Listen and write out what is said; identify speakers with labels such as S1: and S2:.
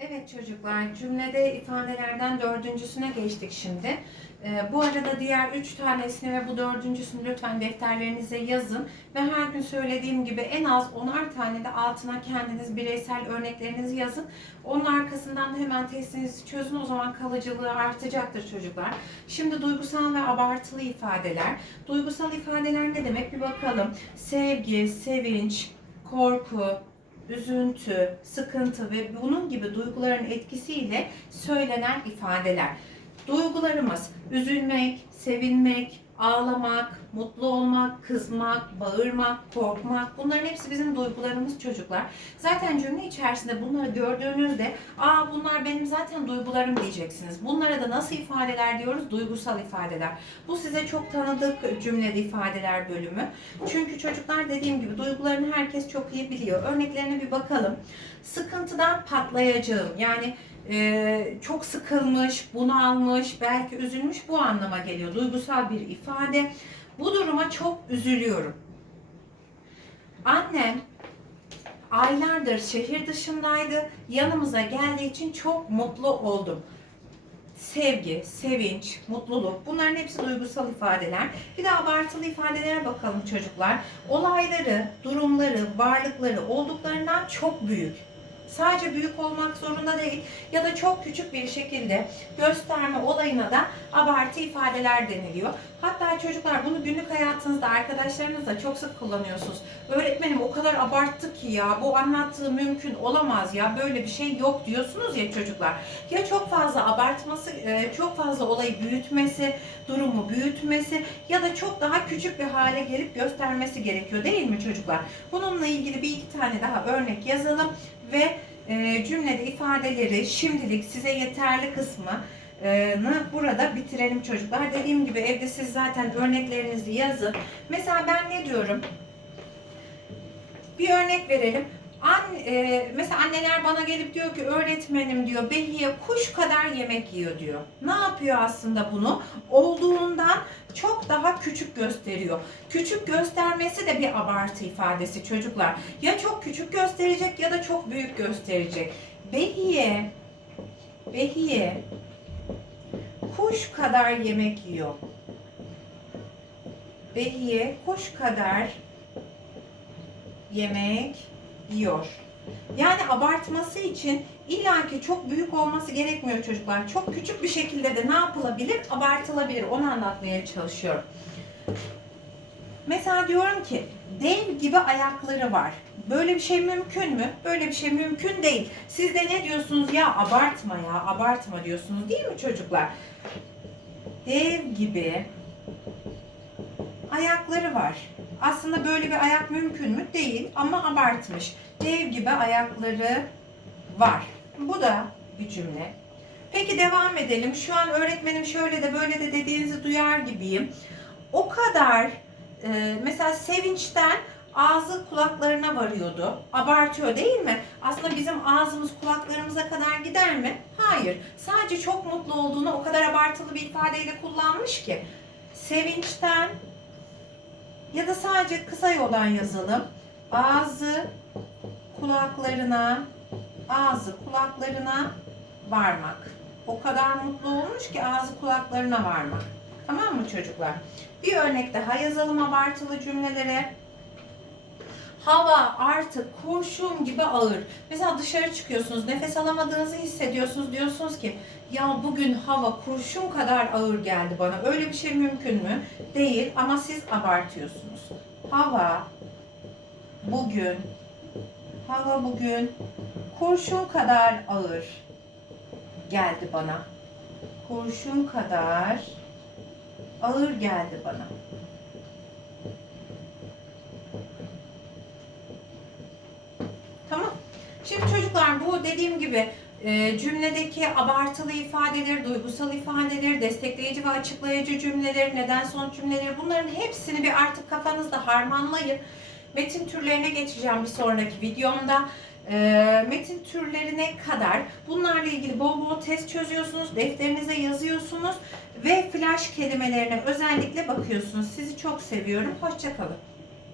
S1: Evet çocuklar, cümlede ifadelerden dördüncüsüne geçtik şimdi. Ee, bu arada diğer üç tanesini ve bu dördüncüsünü lütfen defterlerinize yazın. Ve her gün söylediğim gibi en az onar tane de altına kendiniz bireysel örneklerinizi yazın. Onun arkasından da hemen testinizi çözün. O zaman kalıcılığı artacaktır çocuklar. Şimdi duygusal ve abartılı ifadeler. Duygusal ifadeler ne demek bir bakalım. Sevgi, sevinç, korku, üzüntü, sıkıntı ve bunun gibi duyguların etkisiyle söylenen ifadeler. Duygularımız üzülmek, sevinmek, ağlamak, mutlu olmak, kızmak, bağırmak, korkmak bunların hepsi bizim duygularımız çocuklar. Zaten cümle içerisinde bunları gördüğünüzde aa bunlar benim zaten duygularım diyeceksiniz. Bunlara da nasıl ifadeler diyoruz? Duygusal ifadeler. Bu size çok tanıdık cümlede ifadeler bölümü. Çünkü çocuklar dediğim gibi duygularını herkes çok iyi biliyor. Örneklerine bir bakalım. Sıkıntıdan patlayacağım. Yani e, çok sıkılmış, bunalmış, belki üzülmüş bu anlama geliyor. Duygusal bir ifade. Bu duruma çok üzülüyorum. Annem aylardır şehir dışındaydı. Yanımıza geldiği için çok mutlu oldum. Sevgi, sevinç, mutluluk bunların hepsi duygusal ifadeler. Bir de abartılı ifadelere bakalım çocuklar. Olayları, durumları, varlıkları olduklarından çok büyük. Sadece büyük olmak zorunda değil ya da çok küçük bir şekilde gösterme olayına da abartı ifadeler deniliyor. Hatta çocuklar bunu günlük hayatınızda arkadaşlarınızla çok sık kullanıyorsunuz. Öğretmenim o kadar abarttı ki ya bu anlattığı mümkün olamaz ya böyle bir şey yok diyorsunuz ya çocuklar. Ya çok fazla abartması, e, çok fazla olayı büyütmesi, durumu büyütmesi ya da çok daha küçük bir hale gelip göstermesi gerekiyor değil mi çocuklar? Bununla ilgili bir iki tane daha örnek yazalım ve e, cümlede ifadeleri şimdilik size yeterli kısmı burada bitirelim çocuklar. Dediğim gibi evde siz zaten örneklerinizi yazın. Mesela ben ne diyorum? Bir örnek verelim. An, e, mesela anneler bana gelip diyor ki öğretmenim diyor Behiye kuş kadar yemek yiyor diyor. Ne yapıyor aslında bunu? Olduğundan çok daha küçük gösteriyor. Küçük göstermesi de bir abartı ifadesi çocuklar. Ya çok küçük gösterecek ya da çok büyük gösterecek. Behiye Behiye kuş kadar yemek yiyor. Behiye kuş kadar yemek yiyor. Yani abartması için illaki çok büyük olması gerekmiyor çocuklar. Çok küçük bir şekilde de ne yapılabilir? Abartılabilir. Onu anlatmaya çalışıyorum. Mesela diyorum ki dev gibi ayakları var. Böyle bir şey mümkün mü? Böyle bir şey mümkün değil. Siz de ne diyorsunuz? Ya abartma ya, abartma diyorsunuz değil mi çocuklar? Dev gibi ayakları var. Aslında böyle bir ayak mümkün mü? Değil ama abartmış. Dev gibi ayakları var. Bu da bir cümle. Peki devam edelim. Şu an öğretmenim şöyle de böyle de dediğinizi duyar gibiyim. O kadar e, mesela sevinçten ağzı kulaklarına varıyordu. Abartıyor değil mi? Aslında bizim ağzımız kulaklarımıza kadar gider mi? Hayır. Sadece çok mutlu olduğunu o kadar abartılı bir ifadeyle kullanmış ki. Sevinçten ya da sadece kısa yoldan yazalım. Ağzı kulaklarına, ağzı kulaklarına varmak. O kadar mutlu olmuş ki ağzı kulaklarına varmak. Tamam mı çocuklar? Bir örnek daha yazalım abartılı cümlelere. Hava artık kurşun gibi ağır. Mesela dışarı çıkıyorsunuz, nefes alamadığınızı hissediyorsunuz. Diyorsunuz ki ya bugün hava kurşun kadar ağır geldi bana. Öyle bir şey mümkün mü? Değil ama siz abartıyorsunuz. Hava bugün hava bugün kurşun kadar ağır geldi bana. Kurşun kadar ağır geldi bana. Tamam. Şimdi çocuklar bu dediğim gibi e, cümledeki abartılı ifadeleri, duygusal ifadeleri, destekleyici ve açıklayıcı cümleleri, neden sonuç cümleleri bunların hepsini bir artık kafanızda harmanlayın. Metin türlerine geçeceğim bir sonraki videomda. E, metin türlerine kadar bunlarla ilgili bol bol test çözüyorsunuz, defterinize yazıyorsunuz ve flash kelimelerine özellikle bakıyorsunuz. Sizi çok seviyorum. Hoşçakalın.